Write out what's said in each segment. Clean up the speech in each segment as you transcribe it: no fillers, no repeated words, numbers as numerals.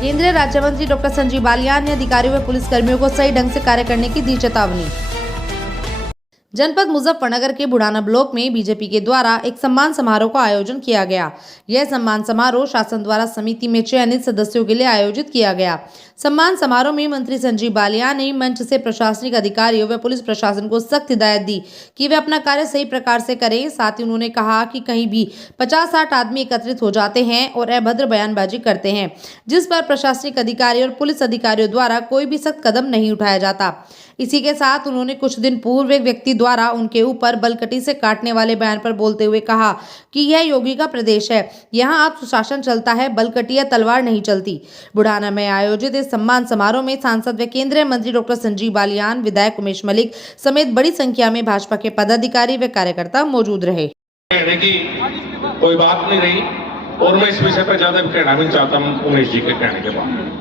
केंद्रीय राज्य मंत्री डॉक्टर संजीव बालियान ने अधिकारियों व पुलिस कर्मियों को सही ढंग से कार्य करने की दी चेतावनी। जनपद मुजफ्फरनगर के बुढ़ाना ब्लॉक में बीजेपी के द्वारा एक सम्मान समारोह का आयोजन किया गया। यह सम्मान समारोह शासन द्वारा समिति में चयनित सदस्यों के लिए आयोजित किया गया। सम्मान समारोह में मंत्री संजीव बालियान ने मंच से प्रशासनिक अधिकारियों व पुलिस प्रशासन को सख्त हिदायत दी कि वे अपना कार्य सही प्रकार से करें। साथ ही उन्होंने कहा कि कहीं भी 50-60 आदमी एकत्रित हो जाते हैं और अभद्र बयानबाजी करते हैं, जिस पर प्रशासनिक अधिकारी और पुलिस अधिकारियों द्वारा कोई भी सख्त कदम नहीं उठाया जाता। इसी के साथ उन्होंने कुछ दिन पूर्व एक व्यक्ति द्वारा उनके ऊपर बलकटी से काटने वाले बयान पर बोलते हुए कहा कि यह योगी का प्रदेश है, यहाँ आप सुशासन चलता है, बलकटी या तलवार नहीं चलती। बुढ़ाना में आयोजित इस सम्मान समारोह में सांसद व केंद्रीय मंत्री डॉक्टर संजीव बालियान, विधायक उमेश मलिक समेत बड़ी संख्या में भाजपा के पदाधिकारी व कार्यकर्ता मौजूद रहे। कोई बात नहीं रही और मैं इस विषय पर ज्यादा कहना नहीं चाहता हूं। उमेश जी के कहने के बाद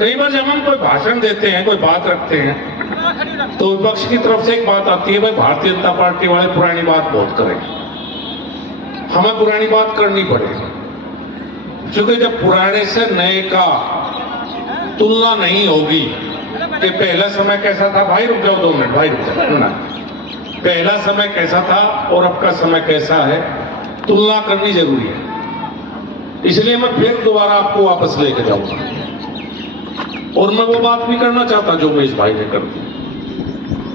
कई बार जब हम कोई भाषण देते हैं, कोई बात रखते हैं, तो विपक्ष की तरफ से एक बात आती है, भाई भारतीय जनता पार्टी वाले पुरानी बात बहुत करें, हमें पुरानी बात करनी पड़ेगी। क्योंकि जब पुराने से नए का तुलना नहीं होगी कि पहला समय कैसा था, भाई रुक जाओ 2 मिनट, भाई रुक जाओ ना, पहला समय कैसा था और अब का समय कैसा है, तुलना करनी जरूरी है। इसलिए मैं फिर दोबारा आपको वापस लेकर जाऊंगा और मैं वो बात नहीं करना चाहता जो उमेश भाई ने कर दी।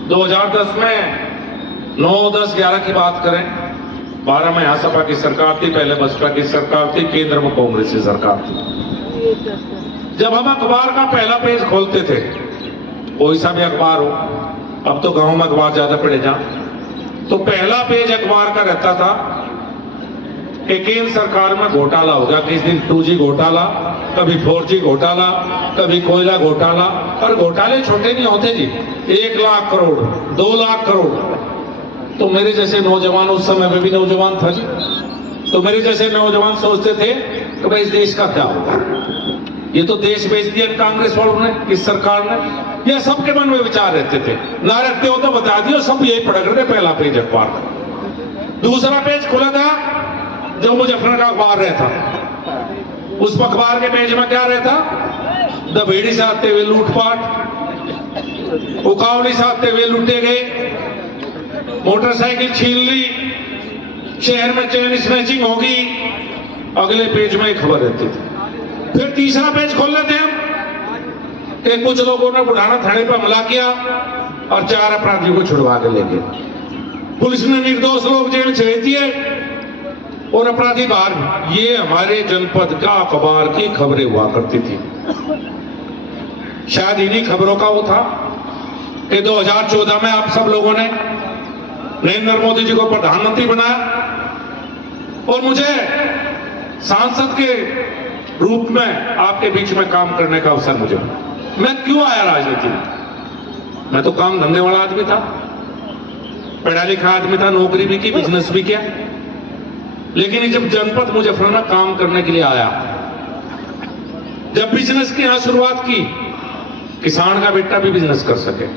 2010 में 9, 10, 11 की बात करें, 12 में यहाँ सपा की सरकार थी, पहले बसपा की सरकार थी, केंद्र में कांग्रेस की सरकार थी। जब हम अखबार का पहला पेज खोलते थे, कोई सा भी अखबार हो, अब तो गांव में अखबार ज्यादा पड़े जा, तो पहला पेज अखबार का रहता था कि केंद्र सरकार में घोटाला होगा। किस दिन 2G घोटाला, कभी 4G घोटाला, कभी कोयला घोटाला। और घोटाले छोटे नहीं होते जी, 1 लाख करोड़, 2 लाख करोड़। तो मेरे जैसे नौजवान, उस समय में भी नौजवान था जी, तो मेरे जैसे नौजवान सोचते थे कि भाई इस देश का क्या होगा, ये तो देश बेच दिया कांग्रेस वालों ने, इस सरकार ने। यह सबके मन में विचार रहते थे, ना रखते हो तो बता दियो, सब यही पढ़ करते पहला पेज अखबार का। दूसरा पेज खुला था जो मुजफ्फरनगर का अखबार रहता, उस अखबार के पेज में क्या रहता, दबेड़ी से आते हुए लूटपाट, उकावली से आते हुए लूटे गए, मोटरसाइकिल छीन ली, शहर में चेन स्नैचिंग होगी, अगले पेज में एक खबर रहती थी। फिर तीसरा पेज खोल लेते हैं कि कुछ लोगों ने बुढ़ाना थाने पर हमला किया और 4 अपराधियों को छुड़वा के ले गए, पुलिस ने निर्दोष लोग जेल भेज दिए और अपराधी बाहर। ये हमारे जनपद का अखबार की खबरें हुआ करती थी। शायद इन्हीं खबरों का वो था कि 2014 में आप सब लोगों ने नरेंद्र मोदी जी को प्रधानमंत्री बनाया और मुझे सांसद के रूप में आपके बीच में काम करने का अवसर मुझे। मैं क्यों आया राजनीति में? मैं तो काम धंधे वाला आदमी था, पढ़ा लिखा आदमी था, नौकरी भी की, बिजनेस भी किया, लेकिन जब जनपद मुजफ्फरनगर काम करने के लिए आया, जब बिजनेस की यहां शुरुआत की, किसान का बेटा भी बिजनेस कर सके,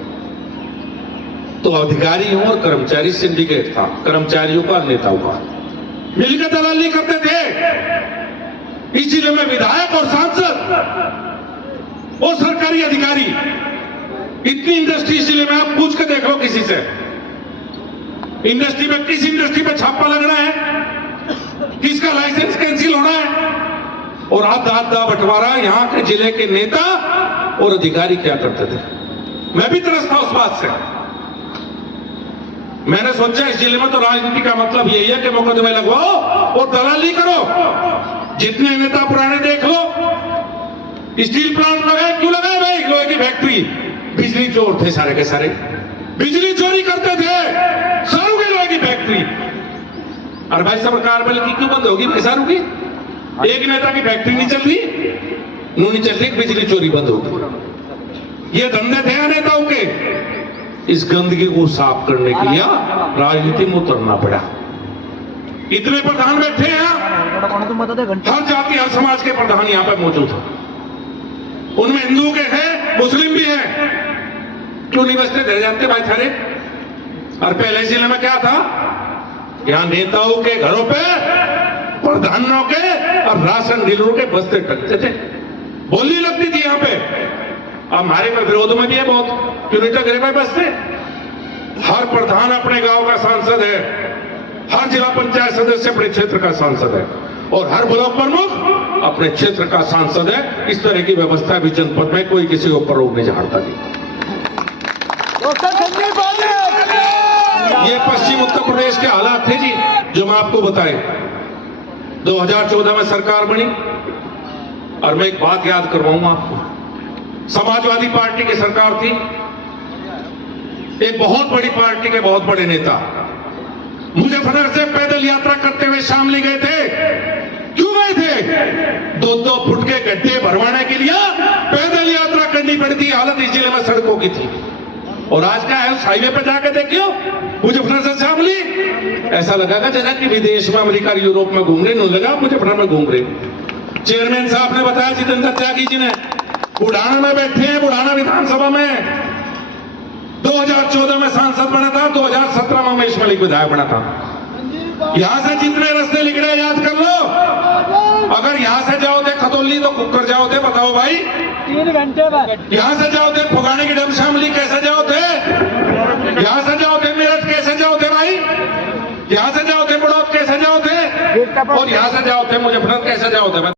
तो अधिकारी हूं और कर्मचारी सिंडिकेट था, कर्मचारियों का, नेताओं का मिलकर दलाली करते थे। इस जिले में विधायक और सांसद और सरकारी अधिकारी, इतनी इंडस्ट्री इस जिले में, आप पूछ के देख लो किसी से, इंडस्ट्री में किस इंडस्ट्री में छापा लगना है, किसका लाइसेंस कैंसिल होना है, और आधा बंटवारा यहाँ के जिले के नेता और अधिकारी क्या करते थे। मैं भी तरस था उस बात से। मैंने सोचा इस जिले में तो राजनीति का मतलब यही है कि मुकदमे लगवाओ और दलाली करो। जितने नेता पुराने देख लो, स्टील प्लांट लगाए, क्यों लगाए भाई? लोहे की फैक्ट्री, बिजली चोर थे सारे के सारे, बिजली चोरी करते थे, सारू की लोहे की फैक्ट्री। और भाई सरकार बल की क्यों बंद होगी? पैसा रुकी, एक नेता की फैक्ट्री नहीं चल रही, नू नहीं चल रही, बिजली चोरी बंद होगी। ये धंधे थे नेताओं के। इस गंदगी को साफ करने के लिए राजनीति में उतरना पड़ा। इतने प्रधान बैठे हैं, हर जाति हर समाज के प्रधान यहाँ पर मौजूद है, उनमें हिंदू के हैं, मुस्लिम भी हैं, क्यों नहीं बसते दे जानते भाई थारे। और पहले जिले में क्या था, यहाँ नेताओं के घरों पे, प्रधानों के और राशन डीलरों के बस्ते टकते थे। बोली लगती थी यहाँ पे। अब हमारे में विरोध में भी है बहुत, क्यों नहीं टकरे भाई बसते। हर प्रधान अपने गांव का सांसद है, हर जिला पंचायत सदस्य अपने क्षेत्र का सांसद है, और हर ब्लॉक प्रमुख अपने क्षेत्र का सांसद है। इस तरह की व्यवस्था भी जनपद में कोई किसी के ऊपर रोक नहीं झाड़ता जी। ये पश्चिम उत्तर प्रदेश के हालात थे जी, जो मैं आपको बताए। 2014 में सरकार बनी, और मैं एक बात याद करवाऊंगा आपको। समाजवादी पार्टी की सरकार थी, एक बहुत बड़ी पार्टी के बहुत बड़े नेता मुजफ्फरनगर से पैदल यात्रा करते हुए शामली गए थे। क्यों गए थे? 2-2 फुट के गड्ढे भरवाने के लिए पैदल यात्रा करनी पड़ी थी। हालत इस जिले में सड़कों की थी। और आज क्या है, उस हाईवे पे जाके देखियो, मुजफ्फरनगर से शामली, ऐसा लगा जरा कि विदेश में, अमेरिका यूरोप में घूम रहे, नहीं लगा मुजफ्फरनगर में घूम रहे। चेयरमैन साहब ने बताया, जितेंद्र त्यागी जी ने, बुढ़ाना में बैठे हैं, बुढ़ाना विधानसभा में 2014 में सांसद बना था, 2017 में उमेश मलिक विधायक बना था। यहां से जितने रास्ते लिख रहे याद कर लो। अगर यहां से जाओ थे खतौली तो कुकर जाओ थे, बताओ भाई 3 घंटे में। यहां से जाओ थे फुगाने की डब शामली कैसे जाओ थे? यहां से जाओ थे मेरठ कैसे जाओ थे भाई? यहां से जाओ थे बड़ौद कैसे जाओ थे? और यहां से जाओ थे मुजफ्फरनगर कैसे जाओ थे?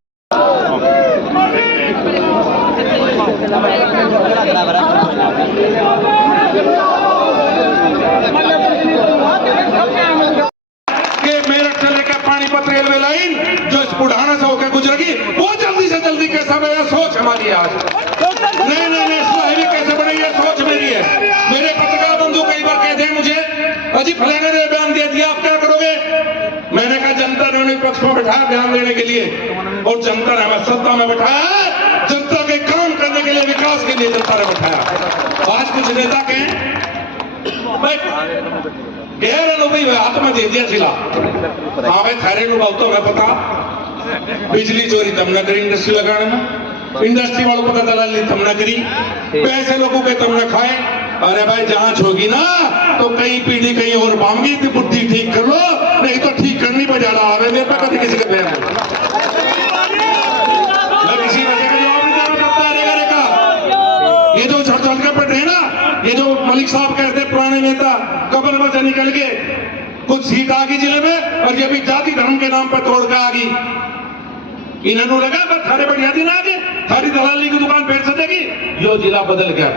मेरठ से लेकर पानीपत रेलवे लाइन जो इस बुढ़ाना से होकर गुजरेगी, वो जल्दी से जल्दी कैसा बनेगा, सोच हमारी आज। नए नेशनल हाईवे कैसे बनेगी, सोच मेरी है। मेरे पत्रकार बंधु कई बार कहते हैं मुझे, अजी फलाने ने बयान दे दिया, आप क्या करोगे? मैंने कहा जनता ने उन्हें पक्ष में बैठाया बयान देने के लिए, और जनता ने हमें सत्ता में बैठाया, जनता के काम करने के लिए, विकास के लिए जनता ने बैठाया। आज कुछ नेता कहें गैर अनुभवी हाथ में दे दिया जिला। हाँ भाई, खैर अनुभव तो मैं पता, बिजली चोरी तमने करी इंडस्ट्री लगाने में, इंडस्ट्री वालों को पता दलाली तमने करी, पैसे लोगों के तमने खाए। अरे भाई जांच होगी ना तो कई पीढ़ी कहीं और बांगी थी, बुद्धि ठीक कर लो, नहीं तो ठीक करनी पर जा रहा है। मेरे पे कभी किसी का बयान इसी वजह का जवाब नहीं देना चाहता रहेगा। ये जो झड़ के पट रहे ना, ये जो मलिक साहब कहते पुराने नेता, कब्र में से निकल के कुछ सीट आ गई जिले में, और ये भी जाति धर्म के नाम पर तोड़ के आ गई। इन्होंने लगा बस थारे बढ़िया दिन आ गए, थारी दलाली की दुकान फेर सकेगी। यो जिला बदल गया,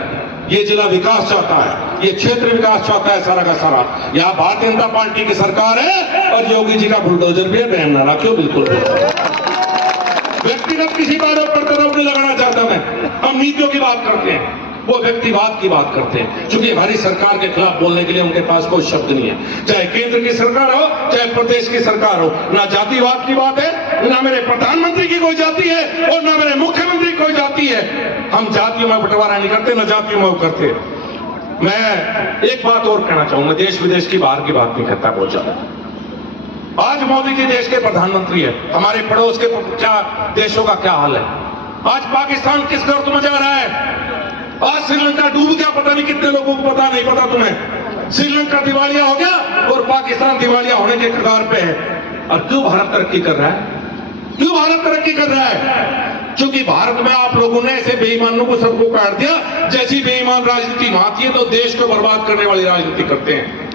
ये जिला विकास चाहता है, ये क्षेत्र विकास चाहता है सारा का सारा। यहाँ भारतीय जनता पार्टी की सरकार है, और योगी जी का बुलडोजर भी है, बहन ना रखियो बिल्कुल। व्यक्तिगत किसी बातों पर तनाव नहीं लगाना चाहता मैं, हम नीतियों की बात करते हैं, वो व्यक्तिवाद की बात करते हैं। क्योंकि हमारी सरकार के खिलाफ बोलने के लिए उनके पास कोई शब्द नहीं है। चाहे केंद्र की सरकार हो, चाहे प्रदेश की सरकार हो, ना जातिवाद की बात है, ना मेरे प्रधानमंत्री की कोई जाति है, और ना मेरे मुख्यमंत्री की कोई जाति है। हम जातियों में बंटवारा नहीं करते, ना जातियों में वो करते। मैं एक बात और कहना चाहूंगा, देश विदेश की बाहर की बात नहीं करता बहुत ज्यादा। आज मोदी जी देश के प्रधानमंत्री है, हमारे पड़ोस के क्या देशों का क्या हाल है? आज पाकिस्तान किस गर्त में जा रहा है? आज श्रीलंका डूब गया, पता नहीं कितने लोगों को पता नहीं पता तुम्हें। श्रीलंका दिवालिया हो गया और पाकिस्तान दिवालिया होने के कगार पे है। और क्यों भारत तरक्की कर रहा है? क्यों भारत तरक्की कर रहा है? क्योंकि भारत में आप लोगों ने ऐसे बेईमानों को सबको काट दिया। जैसी बेईमान राजनीति में आती है तो देश को बर्बाद करने वाली राजनीति करते हैं।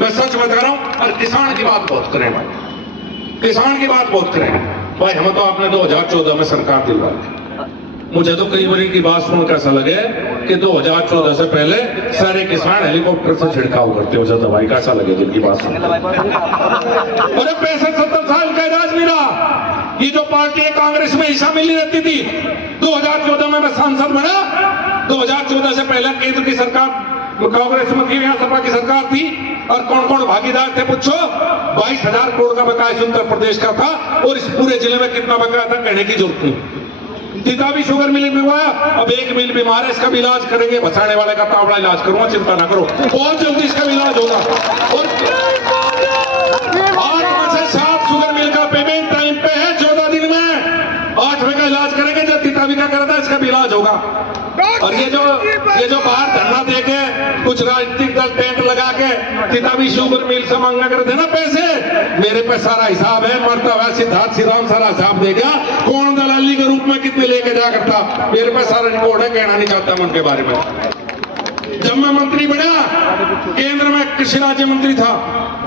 मैं सच बता रहा हूं। और किसान की बात बहुत करें भाई, किसान की बात बहुत करें भाई। हमें तो आपने 2014 में सरकार दिलवा दी। मुझे तो कई बार की बात सुनकर ऐसा लगे कि 2014 से पहले सारे किसान हेलीकॉप्टर से छिड़काव करते हो दवाई का, ऐसा लगे जिनकी बात सुन। अरे 65-70 साल का राज मेरा, ये जो पार्टी है कांग्रेस में हिस्सा मिली रहती थी। 2014 में मैं सांसद बना, 2014 से पहले केंद्र की सरकार कांग्रेस में थी, यहाँ सपा की सरकार थी। और कौन कौन भागीदार थे पूछो? 22,000 करोड़ का बकाया उत्तर प्रदेश का था, और इस पूरे जिले में कितना बकाया था कहने की जरूरत नहीं। तिताबी शुगर मिल बिगवाया, अब एक मिल बीमार है, इसका भी इलाज करेंगे। बचाने वाले का तावड़ा इलाज करूंगा, चिंता ना करो, बहुत जल्दी इसका भी इलाज होगा। और 8 में से 7 शुगर मिल का पेमेंट टाइम पे है, 14 दिन में 8वें का इलाज करेंगे। जब तिताबी का करा था, इसका भी इलाज होगा। और ये जो बाहर धरना देके कुछ राजनीतिक दल टेंट लगा के तिताबी शुगर मिल से मांगा करते ना पैसे, मेरे पे सारा हिसाब है, मरता हुआ सिद्धार्थ श्रीराम सारा हिसाब देगा। कौन दलाली के रूप बंदूक में कितने लेके जा करता, मेरे पास सारा रिकॉर्ड है, कहना नहीं चाहता मैं उनके बारे में। जब मैं मंत्री बना, केंद्र में कृषि राज्य मंत्री था,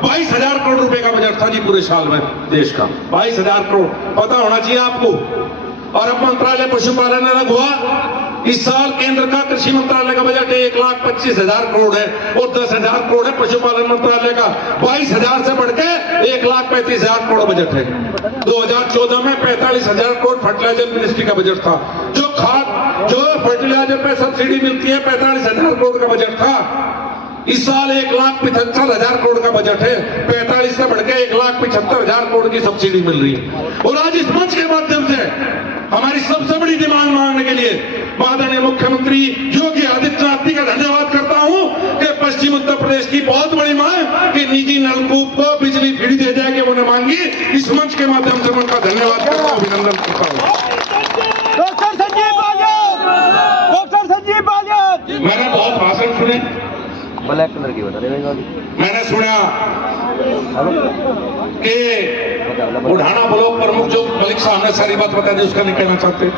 22,000 करोड़ रुपए का बजट था जी पूरे साल में देश का, 22,000 करोड़, पता होना चाहिए आपको। और अब मंत्रालय पशुपालन अलग हुआ, इस साल केंद्र का कृषि मंत्रालय का बजट 1,25,000 करोड़ है और 10,000 करोड़ है पशुपालन मंत्रालय का। 22,000 से बढ़ के 1,35,000 करोड़ बजट है। 2014 में 45,000 करोड़ फर्टिलाइजर मिनिस्ट्री का बजट था। जो फर्टिलाइजर पे सब्सिडी मिलती है 45,000 करोड़ का बजट था। इस साल 1,75,000 करोड़ का बजट है, 45 से बढ़ के 1,75,000 करोड़ की सब्सिडी मिल रही है। और आज इस मंच के माध्यम से हमारी सबसे बड़ी डिमांड मांगने के लिए माननीय मुख्यमंत्री योगी आदित्यनाथ जी का धन्यवाद करता हूं कि पश्चिम उत्तर प्रदेश की बहुत बड़ी मांग कि निजी नलकूप को बिजली फ्री दे जाएगी, उन्होंने मांगी। इस मंच के माध्यम से उनका धन्यवाद करता हूं, अभिनंदन करता हूं। Doctor Sanjeev Balyan, doctor Sanjeev Balyan. मैंने बहुत भाषण सुने, ब्लैक कलर की बता रहे मैंने सुना कि बुढ़ाना ब्लॉक प्रमुख जो मलिक साहब ने सारी बात बता दी, उसका नहीं कहना चाहते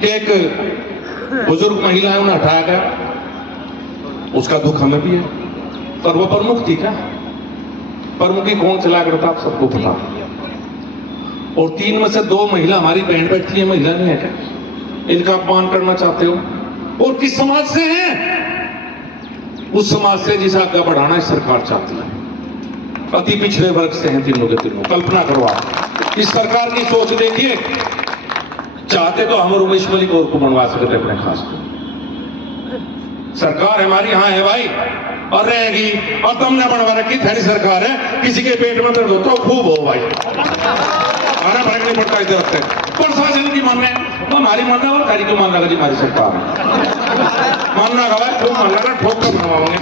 कि एक बुजुर्ग महिला है, उन्हें हटाया गया, उसका दुख हमें भी है। पर वो प्रमुख थी क्या? प्रमुखी कौन चला करता आप सबको पता। और 3 में से 2 महिला हमारी बहन बैठी है, महिला नहीं है क्या? इनका अपमान करना चाहते हो? और किस समाज से हैं? उस समाज से जिसे आगे बढ़ाना इस सरकार चाहती है। अति पिछड़े वर्ग से हैं तीनों के तीनों। कल्पना करो आप, इस सरकार की सोच देखिए। चाहते तो हम उमेश मलिक और को बनवा सकते अपने खास को। सरकार हमारी यहाँ है भाई और रहेगी, और तुमने बनवा रखी थैली सरकार है। किसी के पेट में दर्द होता हो खूब हो भाई, हमारा फर्क नहीं पड़ता इधर रखते। प्रशासन की मानने तो हमारी मानना और खाली क्यों मान लगा जी हमारी सरकार मानना का भाई, खूब मान लगा, ठोक कर बनवाओगे।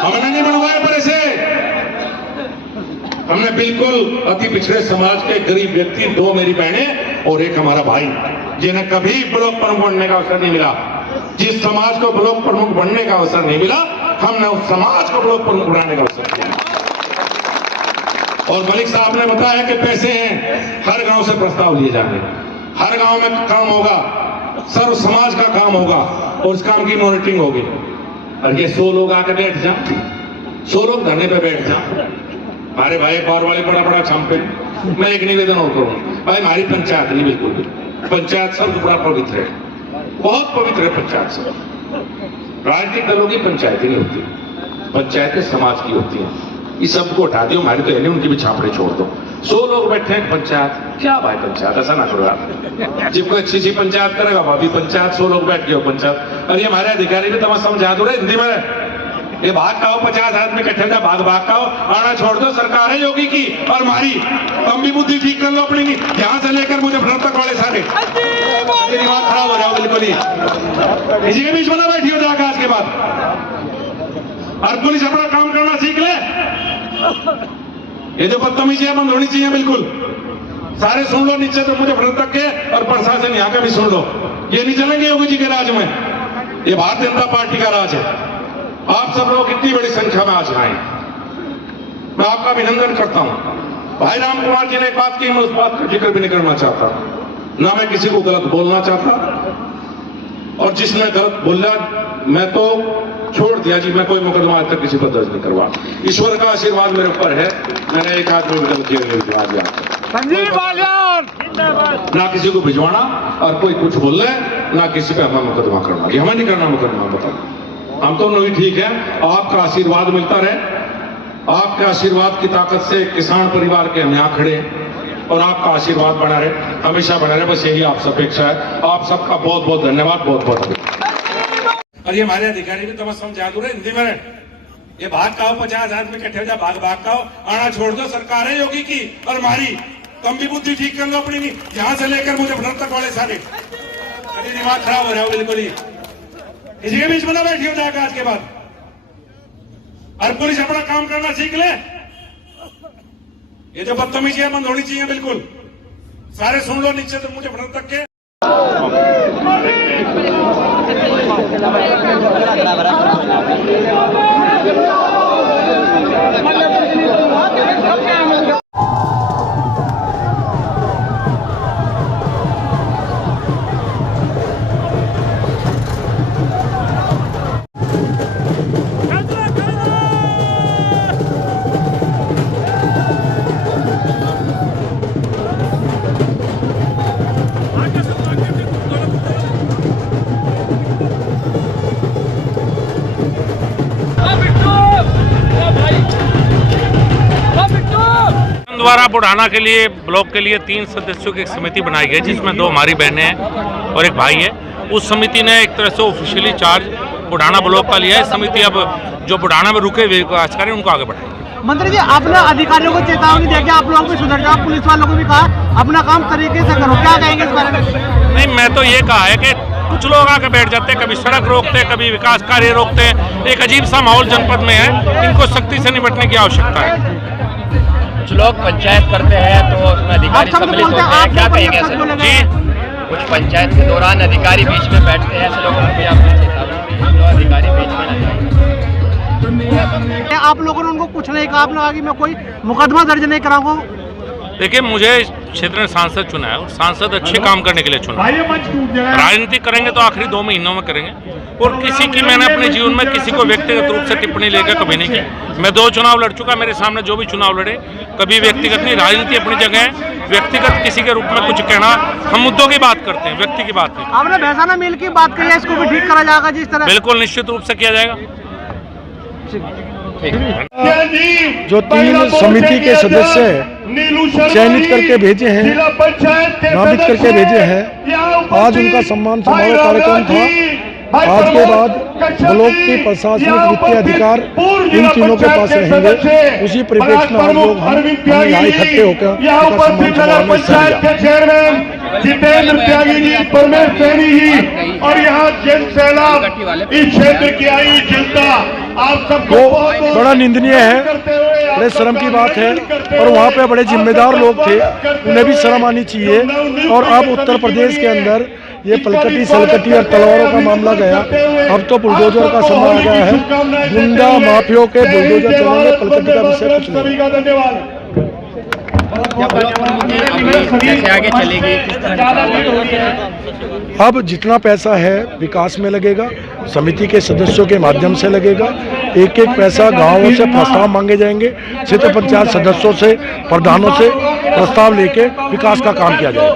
हमने नहीं बनवाया पर ऐसे, हमने बिल्कुल अति पिछड़े समाज के गरीब व्यक्ति, 2 मेरी बहनें और एक हमारा भाई, जिन्हें कभी ब्लॉक प्रमुख बनने का अवसर नहीं मिला। जिस समाज को ब्लॉक प्रमुख बनने का अवसर नहीं मिला, हमने उस समाज को ब्लॉक प्रमुख बनाने का अवसर दिया। और मलिक साहब ने बताया कि पैसे हैं, हर गांव से प्रस्ताव लिए जाएंगे, हर गांव में काम होगा, सर्व समाज का काम होगा और उस काम की मॉनिटरिंग होगी। और ये 100 लोग आके बैठ जाए, 100 लोग धरने पे बैठ जाए, हमारे भाई बार वाले बड़ा बड़ा छापे। मैं एक निवेदन और करूँ भाई, हमारी पंचायत नहीं, बिल्कुल भी पंचायत शब्द बड़ा पवित्र है, बहुत पवित्र है पंचायत शब्द। राजनीतिक दलों की पंचायत नहीं होती, पंचायतें समाज की होती है। इस सब को हटा दियो, हमारी तो है नहीं, उनकी भी छापड़े छोड़ दो। 100 लोग बैठे हैं पंचायत, क्या भाई पंचायत, ऐसा ना करो आप। जब कोई अच्छी सी पंचायत करेगा भाभी पंचायत, 100 लोग बैठ गए हो पंचायत। और ये हमारे अधिकारी भी तो समझा दो हिंदी में, ये भाग का हो 50 आदमी इकट्ठे था, भाग का हो, आना छोड़ दो। सरकार है योगी की और हमारी, तुम भी बुद्धि ठीक कर लो अपनी, यहां से लेकर मुजफ्फरनगर तक वाले सारे दिमाग खराब हो जाओ बिल्कुल ही। इसी के बीच में ना बैठी हो जाकर आज के बाद, और पुलिस अपना काम करना सीख ले। ये जो बदतमीजियां बंद होनी चाहिए बिल्कुल। सारे सुन लो, नीचे तो मुजफ्फरनगर तक के और प्रशासन यहाँ का भी सुन लो। ये नहीं चलेंगे योगी जी के राज में, ये भारतीय जनता पार्टी का राज है। आप सब लोग इतनी बड़ी संख्या में आज आए, मैं आपका अभिनंदन करता हूं। भाई राम कुमार जी ने एक बात की, मैं उस बात का जिक्र भी नहीं करना चाहता, ना मैं किसी को गलत बोलना चाहता, और जिसने गलत बोला मैं तो छोड़ दिया जी, मैं कोई मुकदमा आज तक किसी पर दर्ज नहीं करवा। ईश्वर का आशीर्वाद मेरे ऊपर है, मैंने एक आदमी भी गलत किया संजीव बालियान ना किसी को भिजवाना और कोई कुछ बोल रहे, ना किसी पे हमें मुकदमा करना, ये हमें नहीं करना मुकदमा। बताओ, हम तो नहीं ठीक है, आपका आशीर्वाद मिलता रहे। आपके आशीर्वाद की ताकत से किसान परिवार के हम यहाँ खड़े हैं और आपका आशीर्वाद बना रहे, हमेशा बना रहे, बस यही आपसे अपेक्षा है। आप सबका बहुत बहुत धन्यवाद, बहुत बहुत धन्यवाद। और ये हमारे अधिकारी भी तो समझा दो रहे हिंदी में, ये भाग का हो 50 आदमी इकट्ठे हो जाए, भाग का हो, आना छोड़ दो। सरकार है योगी की और हमारी, तुम भी बुद्धि ठीक कर लो अपनी, यहां से लेकर मुजफ्फरनगर तक वाले सारे दिमाग खराब हो रहा हो बिल्कुल ही। इसी के बीच में ना बैठी हो जाएगा आज के बाद, और पुलिस अपना काम करना सीख ले। ये जो बदतमीजियां बंद होनी चाहिए बिल्कुल। सारे सुन लो, नीचे तो मुजफ्फरनगर तक के। द्वारा बुढ़ाना के लिए ब्लॉक के लिए 3 सदस्यों की एक समिति बनाई गई जिसमें 2 हमारी बहनें हैं और एक भाई है। उस समिति ने एक तरह से ऑफिशियली चार्ज बुढ़ाना ब्लॉक का लिया है। समिति अब जो बुढ़ाना में रुके हुए विकास कार्य उनको आगे बढ़ाएगी। मंत्री जी, आपने अधिकारियों को चेतावनी दी कि आप लोग भी सुधर जाओ, पुलिस वालों को भी कहा अपना काम तरीके से करो, क्या कहेंगे इस बारे में? नहीं, मैं तो ये कहा है कि कुछ लोग आके बैठ जाते हैं, कभी सड़क रोकते हैं, कभी विकास कार्य रोकते हैं। एक अजीब सा माहौल जनपद में है, इनको सख्ती से निपटने की आवश्यकता है। कुछ लोग पंचायत करते हैं तो उसमें अधिकारी सम्मिलित होते हैं, क्या कहेंगे सर? जी, कुछ पंचायत के दौरान अधिकारी बीच में बैठते हैं, ऐसे लोगों को आपने चेतावनी दी, जो अधिकारी बीच में न जाए। आप लोगों ने उनको कुछ नहीं कहा, आपने कहा कि मैं कोई मुकदमा दर्ज नहीं कराऊंगा। देखिए, मुझे इस क्षेत्र में सांसद चुना है और सांसद अच्छे काम करने के लिए चुना है। राजनीति करेंगे तो आखिरी 2 महीनों में करेंगे और किसी की मैंने अपने जीवन में किसी को व्यक्तिगत रूप से टिप्पणी लेकर कभी नहीं की। मैं 2 चुनाव लड़ चुका, मेरे सामने जो भी चुनाव लड़े कभी व्यक्तिगत नहीं। राजनीति अपनी जगह है, व्यक्तिगत किसी के रूप में कुछ कहना, हम मुद्दों की बात करते हैं, व्यक्ति की बात नहीं। आपने भैसाना मिल की बात कही है, इसको भी ठीक करा जाएगा जिस तरह? बिल्कुल निश्चित रूप से किया जाएगा। जो 3 समिति के सदस्य चयनित करके भेजे हैं, नामित करके भेजे हैं, आज उनका सम्मान समारोह कार्यक्रम था। आज के बाद ब्लॉक के प्रशासनिक वित्तीय अधिकार इन तीनों के पास रहेंगे। उसी परिप्रेक्ष्य में आज लोग हम यहाँ इकट्ठे होकर उनका सम्मान समारोह में हिस्सा लिया। जितेंद्र त्यागी जी, परमेश सैनी ही और यहाँ जन सैलाब इस क्षेत्र की आई जनता आप सबको वो बड़ा निंदनीय है, बड़े शर्म की बात है। और वहाँ पे बड़े जिम्मेदार लोग थे, उन्हें भी शर्म आनी चाहिए। और अब उत्तर प्रदेश के अंदर ये पलकटी सलकटी और तलवारों का मामला गया, अब तो बुलडोजर का समय आ गया है। गुंडा माफियों के बुलडोजर चलेंगे, पलकटी का विषय कुछ नहीं। धन्यवाद। कैसे आगे चलेगी, किस तरह? अब जितना पैसा है विकास में लगेगा, समिति के सदस्यों के माध्यम से लगेगा। एक एक पैसा गांवों से प्रस्ताव मांगे जाएंगे, क्षेत्र पंचायत सदस्यों से, प्रधानों से प्रस्ताव लेके विकास का काम किया जाएगा।